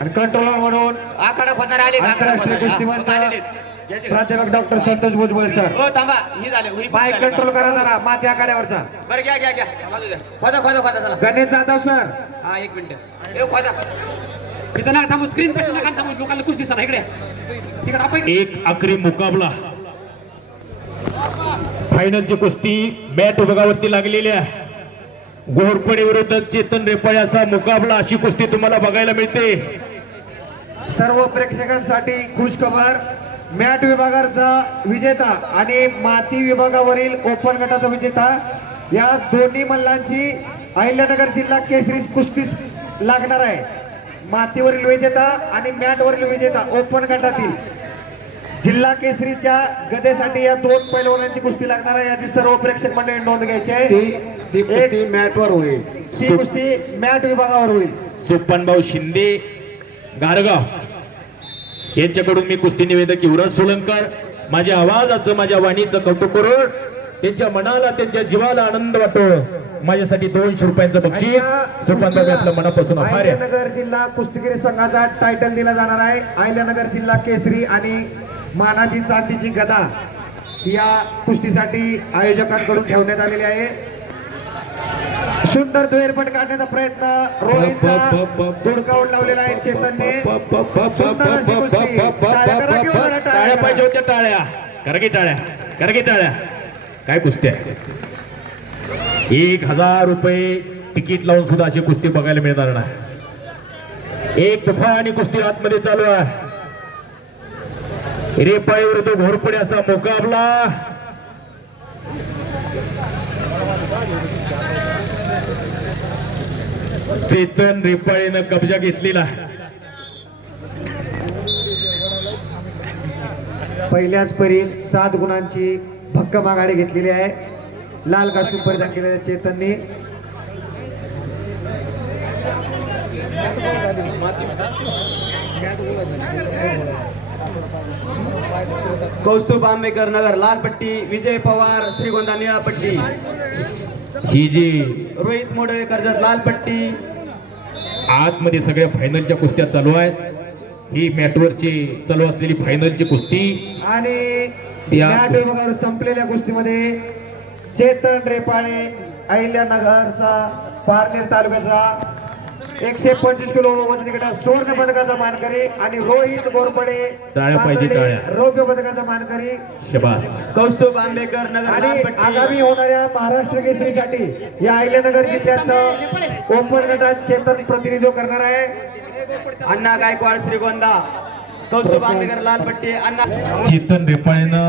आणि कंट्रोलर म्हणून आखाडा खोदणारे आले आंतरराष्ट्रीय कुस्ती मंच प्राध्यापक डॉक्टर संतोष भुजबळ सर. हो थांबा ही झाले बाईक कंट्रोल करा जरा माती आखाड्यावरचा. बरं घ्या घ्या घ्या खोदा खोदा खोदा चला. गणेश जाधव सर. हा एक मिनिट ए खोदा इथं ना थांबू स्क्रीन पेक्षा नका थांबू लोकांना कुस्ती दिसणार इकडे तिकडे आपण एक आखरी मुकाबला फायनलची कुस्ती मॅट विभागावरती लागलेल्या घोरपडे विरुद्ध चेतन रेपाळे असा मुकाबला अशी कुस्ती तुम्हाला बघायला मिळते. सर्व प्रेक्षकांसाठी खुशखबर. मॅट विभागाचा विजेता आणि माती विभागावरील ओपन गटाचा विजेता या दोन्ही मल्लांची अहिल्यानगर जिल्हा केसरी कुस्ती लागणार आहे. मातीवरील विजेता आणि मॅटवरील विजेता ओपन गटातील जिल्हा केसरीच्या गदेसाठी या दोन पैलवानांची कुस्ती लागणार आहे. याची सर्व प्रेक्षक मंडळी नोंद घ्यायची आहे. ती कुस्ती मॅटवर होईल. ती कुस्ती मॅट विभागावर होईल. सोपानभाऊ शिंदे गारगाव यांच्याकडून मी कुस्ती निवेदक युवराज सोलंकर माझ्या आवाजाचं माझ्या वाणीचं कौतुक करून त्यांच्या मनाला त्यांच्या जीवाला आनंद वाटतो माझ्यासाठी 200 रुपयांचं बक्षीस सोपानभाऊ आपल्या मनापासून आभार आहे. अहिल्यानगर जिल्हा कुस्तीगीर संघाचा टायटल दिला जाणार आहे. अहिल्यानगर जिल्हा केसरी आणि मानाची चांदीची गदा या कुस्तीसाठी आयोजकांकडून ठेवण्यात आलेली आहे. सुंदर दुहेरपट काढण्याचा प्रयत्न रोहितचा धुडकावून लावलेला आहे चेतनने. सुंदर अशी कुस्ती. टाळ्या करा किंवा जरा टाळ्या टाळ्या करा. पाहिजे होत्या. टाळ्या करा की टाळ्या करा की टाळ्या. काय कुस्ती आहे. 1000 रुपये तिकीट लावून सुद्धा अशी कुस्ती बघायला मिळणार नाही. एक तुफानी कुस्ती आतमध्ये चालू आहे. रेपाळे विरुद्ध घोरपडे असा मुकाबला. चेतन रेपाळेनं कब्जा घेतलेला. पहिल्याच परीत 7 गुणांची भक्कम आघाडी घेतलेली आहे. लाल कास्ट्यूम परिधान केलेल्या चेतनने. कौस्तुभ आंबेकर नगर लाल पट्टी, विजय पवार श्रीगोंदा निळा पट्टी, ही जी रोहित मोडे कर्जत लाल पट्टी. आतमध्ये सगळ्या फायनलच्या कुस्त्या चालू आहेत. ही मॅटवरची चालू असलेली फायनलची कुस्ती आणि या मॅट विभागावर संपलेल्या कुस्तीमध्ये चेतन रेपाळे अहिल्यानगरचा पारनेर तालुक्याचा 125 किलो वजनी गटात सुवर्ण पदकाचा मानकरी आणि रोहित गोरपडे टाळ्या पाहिजे, टाळ्या. रौप्य पदकाचा मानकरी. शबास. कौस्तुभ आंबेकर नगर आणि लाल पट्टी. आगामी होणाऱ्या महाराष्ट्र केसरीसाठी या अहिल्यानगर जिल्ह्याचं ओपन गटात चेतन प्रतिनिधित्व करणार आहे. अण्णा गायकवाड श्रीगोंदा. कौस्तुभ आंबेकर लाल पट्टी. अण्णा चेतन रेपाळेनं